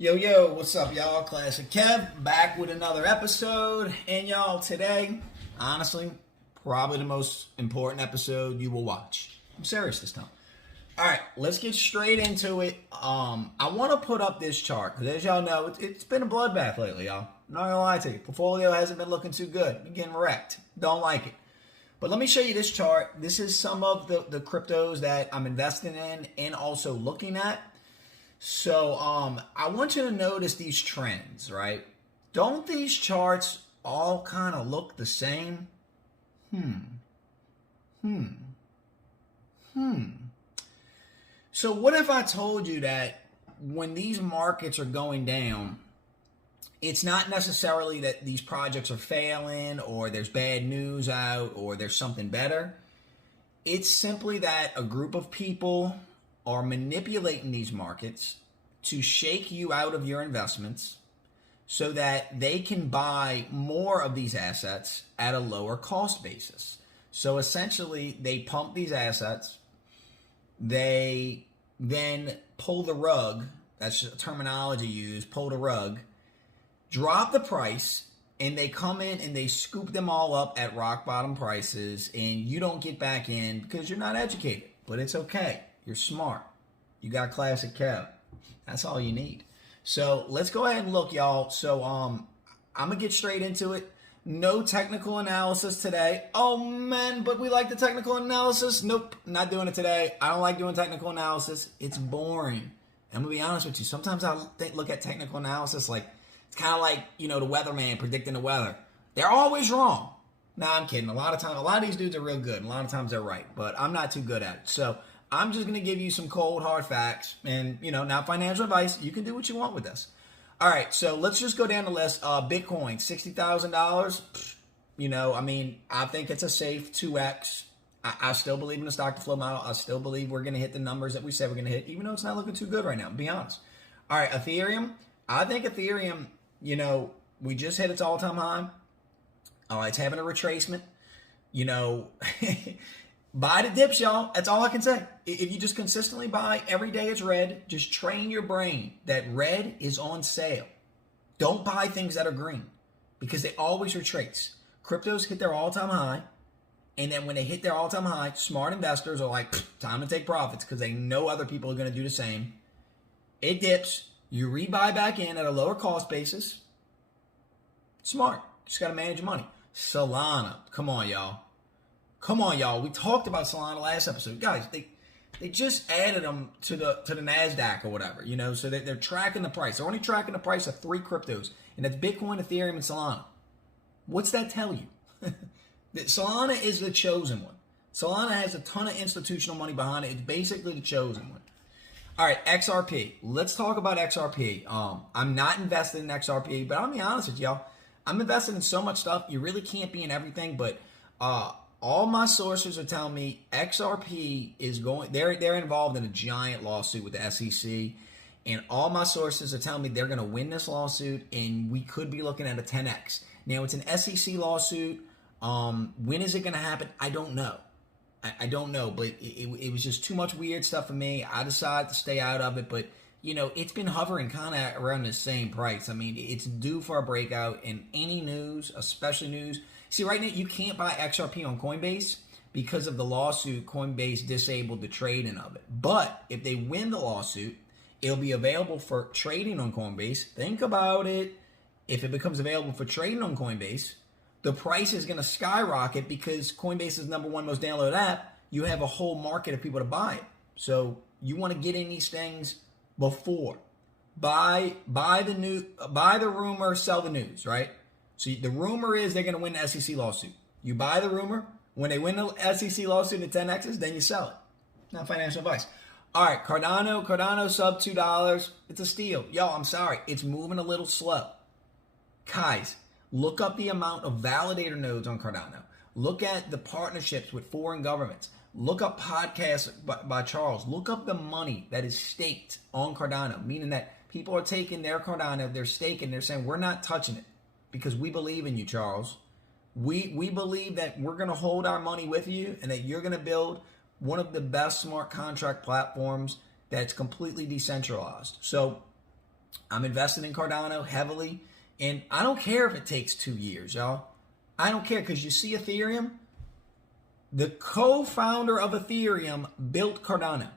Yo, what's up, y'all? Classic Kev, back with another episode. And y'all, today, honestly, probably the most important episode you will watch. I'm serious this time. All right, let's get straight into it. I want to put up this chart, because as y'all know, it's been a bloodbath lately, y'all. I'm not gonna lie to you. Portfolio hasn't been looking too good. Been getting wrecked. Don't like it. But let me show you this chart. This is some of the cryptos that I'm investing in and also looking at. So I want you to notice these trends, right? Don't these charts all kind of look the same? So what if I told you that when these markets are going down, it's not necessarily that these projects are failing or there's bad news out or there's something better. It's simply that a group of people are manipulating these markets to shake you out of your investments so that they can buy more of these assets at a lower cost basis. So essentially, they pump these assets, they then pull the rug, that's the terminology used, pull the rug, drop the price, and they come in and they scoop them all up at rock bottom prices, and you don't get back in because you're not educated. But it's okay. You're smart. You got classic Kev. That's all you need. So let's go ahead and look, y'all. So I'm going to get straight into it. No technical analysis today. Oh, man, but we like the technical analysis. Nope, not doing it today. I don't like doing technical analysis. It's boring. I'm going to be honest with you. Sometimes I look at technical analysis like, it's kind of like, the weatherman predicting the weather. They're always wrong. Nah, I'm kidding. A lot of these dudes are real good. And a lot of times they're right. But I'm not too good at it. So I'm just going to give you some cold, hard facts. And, not financial advice. You can do what you want with this. All right. So let's just go down the list. Bitcoin, $60,000. I think it's a safe 2X. I still believe in the stock to flow model. I still believe we're going to hit the numbers that we said we're going to hit, even though it's not looking too good right now, to be honest. All right. Ethereum. I think Ethereum, we just hit its all-time high. It's having a retracement. Buy the dips, y'all. That's all I can say. If you just consistently buy, every day it's red, just train your brain that red is on sale. Don't buy things that are green because they always retrace. Cryptos hit their all-time high, and then when they hit their all-time high, smart investors are like, time to take profits because they know other people are going to do the same. It dips. You rebuy back in at a lower cost basis. Smart. Just got to manage your money. Solana. Come on, y'all. We talked about Solana last episode. Guys, they just added them to the NASDAQ or whatever, so they're tracking the price. They're only tracking the price of 3 cryptos, and that's Bitcoin, Ethereum, and Solana. What's that tell you? That Solana is the chosen one. Solana has a ton of institutional money behind it. It's basically the chosen one. All right, XRP. Let's talk about XRP. I'm not invested in XRP, but I'll be honest with y'all. I'm invested in so much stuff. You really can't be in everything, but all my sources are telling me XRP is going. They're involved in a giant lawsuit with the SEC, and all my sources are telling me they're going to win this lawsuit, and we could be looking at a 10x. Now it's an SEC lawsuit. When is it going to happen? I don't know. I don't know, but it was just too much weird stuff for me. I decided to stay out of it, but it's been hovering kind of around the same price. It's due for a breakout in any news, especially news. See, right now you can't buy XRP on Coinbase because of the lawsuit. Coinbase disabled the trading of it. But if they win the lawsuit, it'll be available for trading on Coinbase. Think about it. If it becomes available for trading on Coinbase, the price is going to skyrocket because Coinbase is number 1 most downloaded app. You have a whole market of people to buy it. So you want to get in these things before. Buy the rumor, sell the news, right? So the rumor is they're going to win the SEC lawsuit. You buy the rumor. When they win the SEC lawsuit at 10x's, then you sell it. Not financial advice. All right, Cardano sub $2. It's a steal. Yo, I'm sorry. It's moving a little slow. Guys, look up the amount of validator nodes on Cardano. Look at the partnerships with foreign governments. Look up podcasts by Charles. Look up the money that is staked on Cardano, meaning that people are taking their Cardano, they're staking, they're saying, we're not touching it because we believe in you, Charles. We believe that we're going to hold our money with you and that you're going to build one of the best smart contract platforms that's completely decentralized. So I'm invested in Cardano heavily, and I don't care if it takes 2 years, y'all. I don't care, because you see Ethereum, the co-founder of Ethereum built Cardano.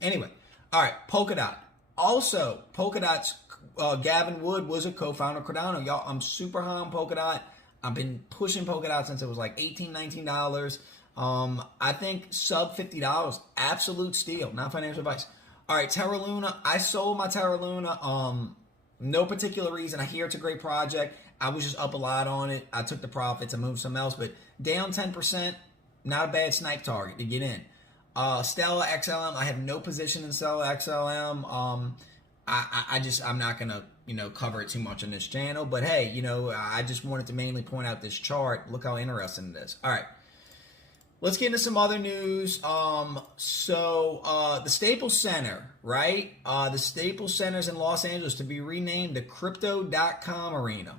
Anyway, all right, Polkadot. Also, Polkadot's Gavin Wood was a co-founder of Cardano. Y'all, I'm super high on Polkadot. I've been pushing Polkadot since it was like $18, $19. I think sub $50, absolute steal, not financial advice. All right, Terra Luna. I sold my Terra Luna. No particular reason. I hear it's a great project. I was just up a lot on it. I took the profits and moved something else, but down 10%, not a bad snipe target to get in. Stellar XLM. I have no position in Stellar XLM. I'm not gonna cover it too much on this channel, but hey, I just wanted to mainly point out this chart. Look how interesting it is. All right. Let's get into some other news. The Staples Center, right? The Staples Center's in Los Angeles to be renamed the Crypto.com Arena.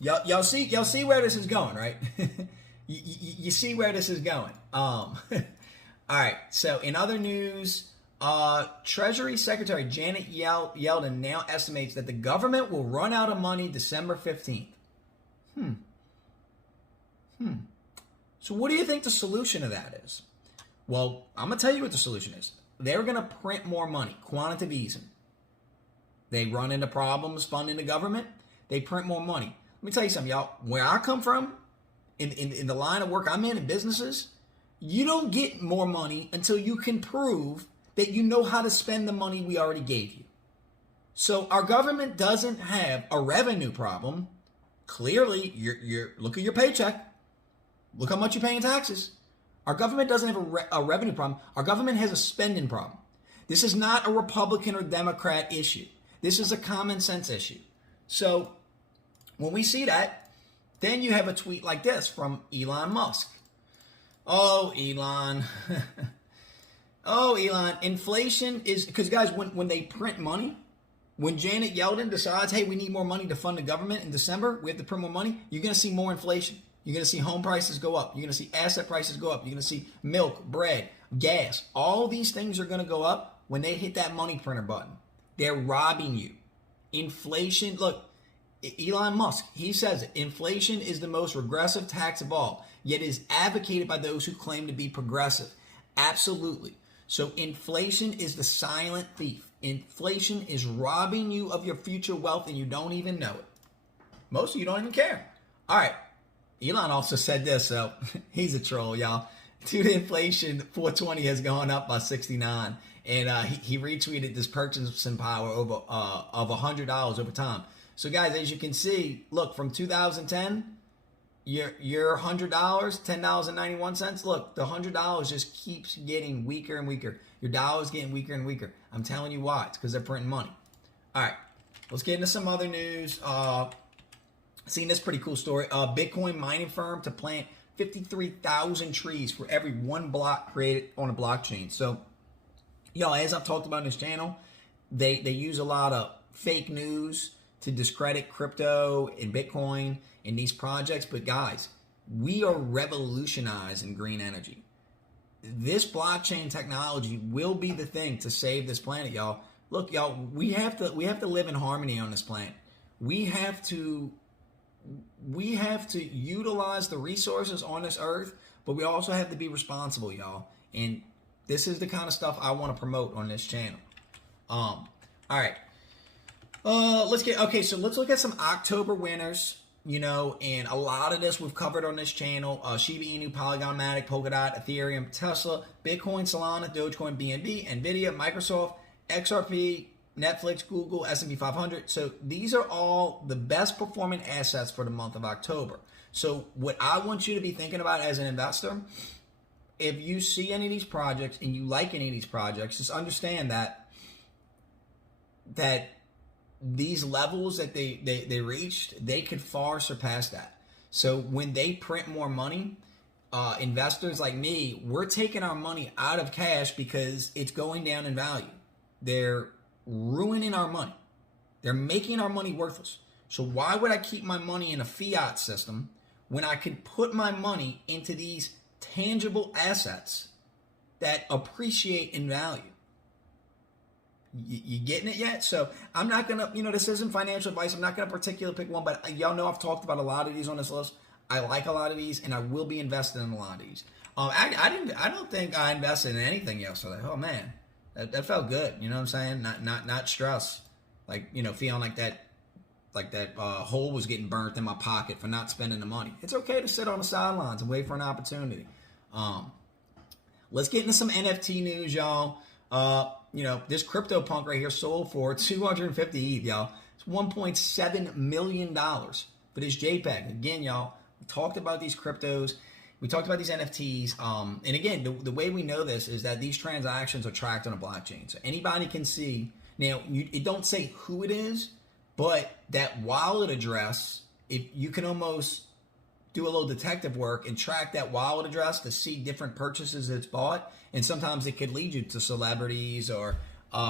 Y'all see where this is going, right? you see where this is going. All right. So in other news, Treasury Secretary Janet Yellen now estimates that the government will run out of money December 15th. So what do you think the solution to that is? Well, I'm going to tell you what the solution is. They're going to print more money, quantitative easing. They run into problems funding the government. They print more money. Let me tell you something, y'all. Where I come from, in the line of work I'm in businesses, you don't get more money until you can prove that you know how to spend the money we already gave you. So our government doesn't have a revenue problem. Clearly, you're look at your paycheck. Look how much you pay in taxes. Our government doesn't have a revenue problem. Our government has a spending problem. This is not a Republican or Democrat issue. This is a common sense issue. So when we see that, then you have a tweet like this from Elon Musk. Oh, Elon. Oh, Elon. Inflation is, because guys, when they print money, when Janet Yellen decides, hey, we need more money to fund the government in December, we have to print more money, you're going to see more inflation. You're going to see home prices go up. You're going to see asset prices go up. You're going to see milk, bread, gas. All these things are going to go up when they hit that money printer button. They're robbing you. Inflation, look, Elon Musk, he says it. Inflation is the most regressive tax of all, yet is advocated by those who claim to be progressive. Absolutely. So inflation is the silent thief. Inflation is robbing you of your future wealth and you don't even know it. Most of you don't even care. All right. Elon also said this, so he's a troll, y'all. Due to inflation, 420 has gone up by 69, and he retweeted this purchasing power of $100 over time. So, guys, as you can see, look, from 2010, your $100, $10.91. Look, the $100 just keeps getting weaker and weaker. Your dollar's getting weaker and weaker. I'm telling you why. It's because they're printing money. All right, let's get into some other news. Seen this pretty cool story. Bitcoin mining firm to plant 53,000 trees for every one block created on a blockchain. So, y'all, as I've talked about in this channel, they use a lot of fake news to discredit crypto and Bitcoin and these projects. But guys, we are revolutionizing green energy. This blockchain technology will be the thing to save this planet, y'all. Look, y'all, we have to live in harmony on this planet. We have to utilize the resources on this earth, but we also have to be responsible, y'all. And this is the kind of stuff I want to promote on this channel. All right. So let's look at some October winners, and a lot of this we've covered on this channel. Shiba Inu, Polygon Matic, Polkadot, Ethereum, Tesla, Bitcoin, Solana, Dogecoin, BNB, Nvidia, Microsoft, XRP, Netflix, Google, S&P 500. So these are all the best performing assets for the month of October. So what I want you to be thinking about as an investor, if you see any of these projects and you like any of these projects, just understand that these levels that they reached, they could far surpass that. So when they print more money, investors like me, we're taking our money out of cash because it's going down in value. They're ruining our money. They're making our money worthless. So why would I keep my money in a fiat system when I could put my money into these tangible assets that appreciate in value? You getting it yet? So I'm not going to, this isn't financial advice. I'm not going to particularly pick one, but y'all know I've talked about a lot of these on this list. I like a lot of these, and I will be invested in a lot of these. I don't think I invested in anything yesterday. Oh man, that felt good. You know what I'm saying? Not stress. Like, feeling like that hole was getting burnt in my pocket for not spending the money. It's okay to sit on the sidelines and wait for an opportunity. Let's get into some NFT news, y'all. This crypto punk right here sold for 250 ETH, y'all. It's $1.7 million for this JPEG. Again, y'all, we talked about these cryptos. We talked about these NFTs. And again, the way we know this is that these transactions are tracked on a blockchain. So anybody can see. Now, it don't say who it is, but that wallet address, if you can almost do a little detective work and track that wallet address to see different purchases it's bought. And sometimes it could lead you to celebrities or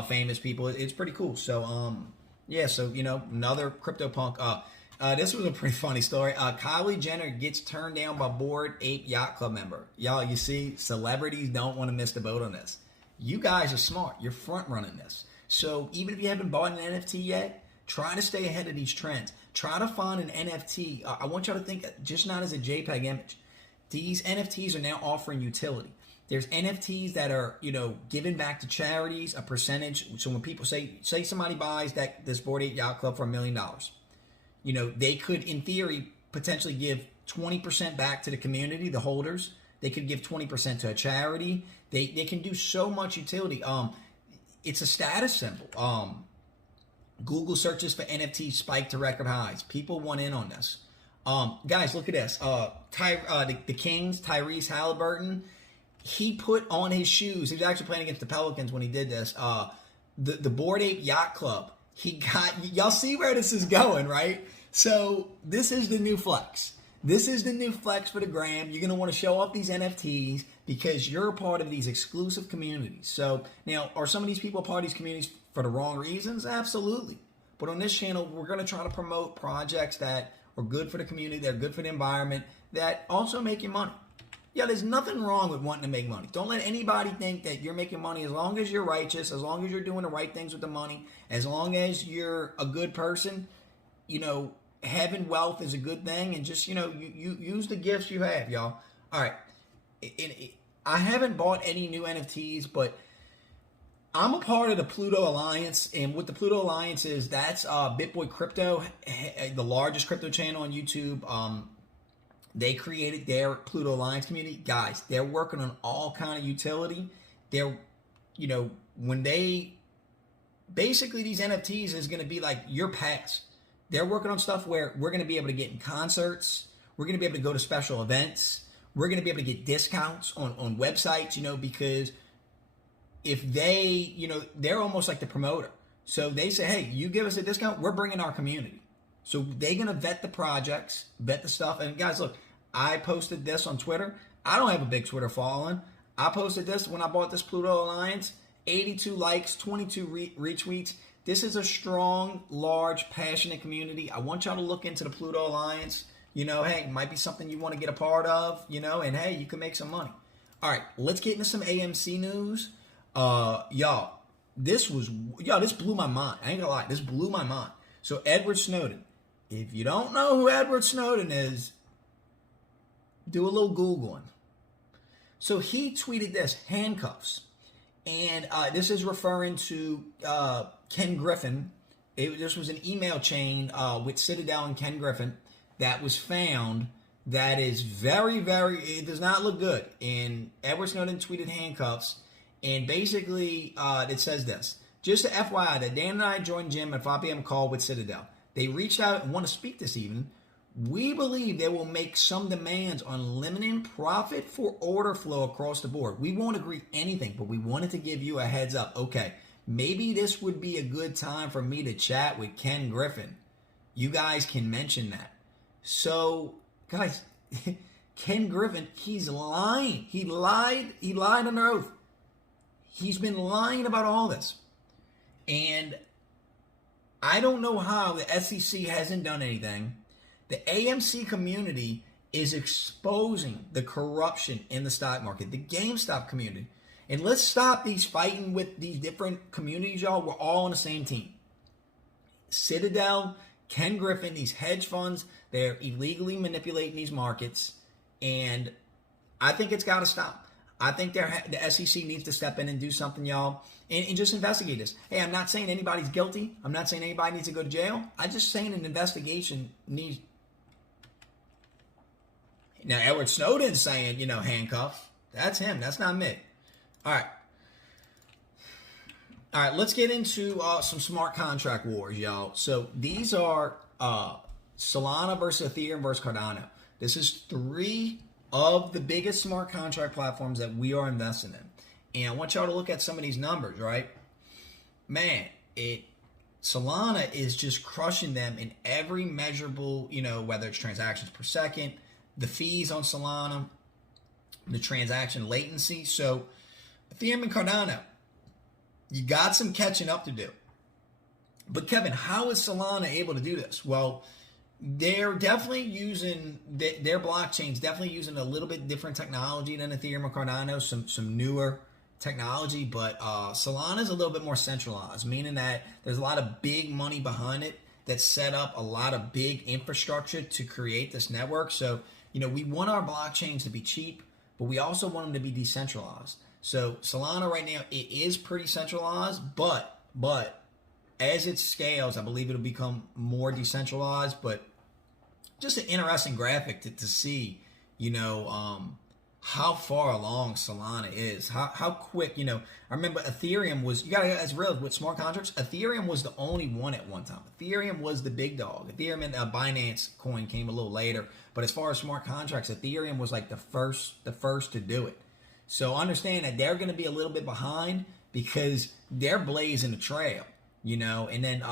famous people. It's pretty cool. So, another CryptoPunk. This was a pretty funny story. Kylie Jenner gets turned down by Bored Ape Yacht Club member. Y'all, you see, celebrities don't want to miss the boat on this. You guys are smart. You're front running this. So even if you haven't bought an NFT yet, try to stay ahead of these trends. Try to find an NFT. I want y'all to think just not as a JPEG image. These NFTs are now offering utility. There's NFTs that are, giving back to charities, a percentage. So when people say somebody buys this Bored Ape Yacht Club for $1 million, they could, in theory, potentially give 20% back to the community, the holders. They could give 20% to a charity. They can do so much utility. It's a status symbol. Google searches for NFT spiked to record highs. People want in on this. Guys, look at this. The Kings, Tyrese Haliburton, he put on his shoes. He was actually playing against the Pelicans when he did this. The Bored Ape Yacht Club. Y'all see where this is going, right? So this is the new flex. This is the new flex for the gram. You're going to want to show off these NFTs because you're a part of these exclusive communities. So now, are some of these people a part of these communities for the wrong reasons? Absolutely. But on this channel, we're going to try to promote projects that are good for the community, that are good for the environment, that also make you money. Yeah, there's nothing wrong with wanting to make money. Don't let anybody think that you're making money as long as you're righteous, as long as you're doing the right things with the money, as long as you're a good person. Having wealth is a good thing, and just, you use the gifts you have, y'all. All right. I haven't bought any new NFTs, but I'm a part of the Pluto Alliance, and what the Pluto Alliance is, that's BitBoy Crypto, the largest crypto channel on YouTube. They created their Pluto Alliance community. Guys, they're working on all kind of utility. They're, basically these NFTs is going to be like your pass. They're working on stuff where we're going to be able to get in concerts. We're going to be able to go to special events. We're going to be able to get discounts on websites, because if they, they're almost like the promoter. So they say, hey, you give us a discount, we're bringing our community. So they're going to vet the projects, vet the stuff. And guys, look, I posted this on Twitter. I don't have a big Twitter following. I posted this when I bought this Pluto Alliance. 82 likes, 22 retweets. This is a strong, large, passionate community. I want y'all to look into the Pluto Alliance. Hey, it might be something you want to get a part of, and hey, you can make some money. All right, let's get into some AMC news. This blew my mind. I ain't gonna lie, this blew my mind. So Edward Snowden. If you don't know who Edward Snowden is, do a little Googling. So he tweeted this, handcuffs. And this is referring to Ken Griffin. This was an email chain with Citadel and Ken Griffin that was found that is very, very, it does not look good. And Edward Snowden tweeted handcuffs. And basically, it says this. Just to FYI, that Dan and I joined Jim at 5 p.m. call with Citadel. They reached out and want to speak this evening. We believe they will make some demands on limiting profit for order flow across the board. We won't agree anything, but we wanted to give you a heads up. Okay, maybe this would be a good time for me to chat with Ken Griffin. You guys can mention that. So, guys, Ken Griffin, he's lying. He lied on oath. He's been lying about all this. And I don't know how the SEC hasn't done anything. The AMC community is exposing the corruption in the stock market. The GameStop community. And let's stop these fighting with these different communities, y'all. We're all on the same team. Citadel, Ken Griffin, these hedge funds, they're illegally manipulating these markets. And I think it's got to stop. I think the SEC needs to step in and do something, y'all, and just investigate this. Hey, I'm not saying anybody's guilty. I'm not saying anybody needs to go to jail. I'm just saying an investigation needs. Now, Edward Snowden's saying, handcuffs. That's him. That's not me. All right, let's get into some smart contract wars, y'all. So these are Solana versus Ethereum versus Cardano. This is 3 of the biggest smart contract platforms that we are investing in. And I want y'all to look at some of these numbers, right? Man, Solana is just crushing them in every measurable, whether it's transactions per second, the fees on Solana, the transaction latency. So Ethereum and Cardano, you got some catching up to do. But Kevin, how is Solana able to do this? Well, they're definitely using, their blockchain's definitely using a little bit different technology than Ethereum or Cardano, some newer technology, but Solana is a little bit more centralized, meaning that there's a lot of big money behind it that set up a lot of big infrastructure to create this network. So, we want our blockchains to be cheap, but we also want them to be decentralized. So Solana right now, it is pretty centralized, but as it scales, I believe it'll become more decentralized. But just an interesting graphic to see, how far along Solana is, how quick, I remember Ethereum was, as real with smart contracts, Ethereum was the only one at one time. Ethereum was the big dog. Ethereum and Binance coin came a little later, but as far as smart contracts, Ethereum was like the first to do it. So understand that they're going to be a little bit behind because they're blazing a trail, and then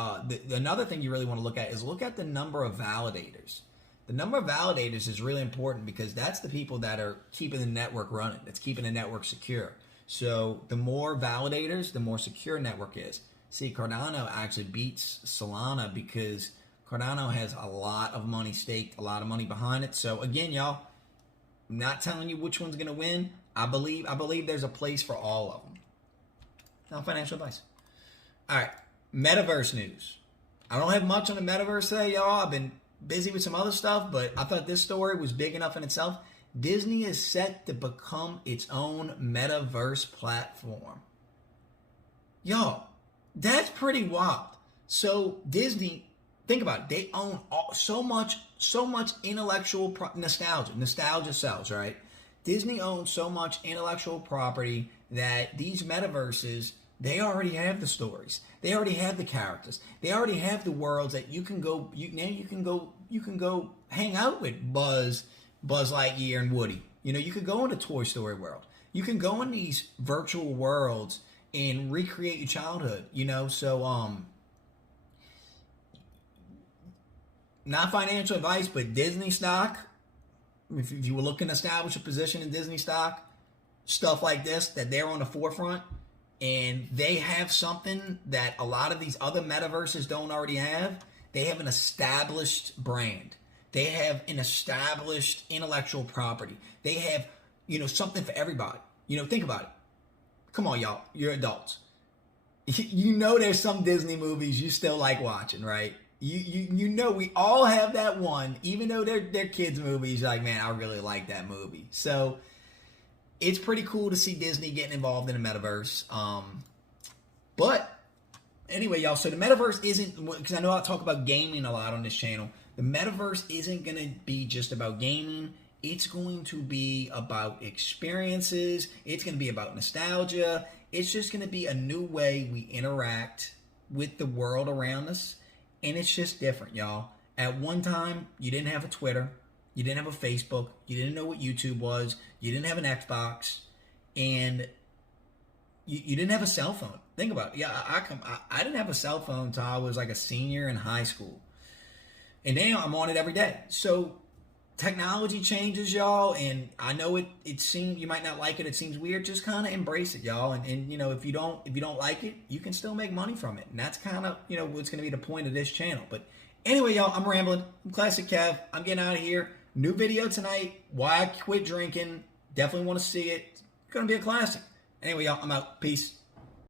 another thing you really want to look at is look at the number of validators. The number of validators is really important because that's the people that are keeping the network running. That's keeping the network secure. So the more validators, the more secure network is. See, Cardano actually beats Solana because Cardano has a lot of money staked, a lot of money behind it. So again, y'all, I'm not telling you which one's going to win. I believe there's a place for all of them. Not financial advice. All right, Metaverse news. I don't have much on the Metaverse today, y'all. I've been busy with some other stuff, but I thought this story was big enough in itself. Disney is set to become its own Metaverse platform. Y'all, that's pretty wild. So Disney, think about it. They own so much intellectual nostalgia. Nostalgia sells, right? Disney owns so much intellectual property that these metaverses, they already have the stories. They already have the characters. They already have the worlds that you can go. You can go hang out with Buzz Lightyear and Woody. You could go into Toy Story World. You can go in these virtual worlds and recreate your childhood. So not financial advice, but Disney stock. If you were looking to establish a position in Disney stock, stuff like this, that they're on the forefront. And they have something that a lot of these other metaverses don't already have. They have an established brand. They have an established intellectual property. They have, something for everybody. Think about it. Come on, y'all. You're adults. There's some Disney movies you still like watching, right? We all have that one, even though they're kids movies. You're like, man, I really like that movie. So it's pretty cool to see Disney getting involved in the metaverse. But anyway, y'all, so the metaverse isn't, because I know I talk about gaming a lot on this channel. The metaverse isn't going to be just about gaming. It's going to be about experiences. It's going to be about nostalgia. It's just going to be a new way we interact with the world around us. And it's just different, y'all. At one time, you didn't have a Twitter. You didn't have a Facebook. You didn't know what YouTube was. You didn't have an Xbox. And you didn't have a cell phone. Think about it. Yeah, I didn't have a cell phone until I was like a senior in high school. And now I'm on it every day. So technology changes, y'all. And I know it seems, you might not like it. It seems weird. Just kind of embrace it, y'all. And if you don't like it, you can still make money from it. And that's kind of, what's going to be the point of this channel. But anyway, y'all, I'm rambling. I'm Classic Kev. I'm getting out of here. New video tonight. Why I quit drinking. Definitely want to see it. It's going to be a classic. Anyway, y'all, I'm out. Peace.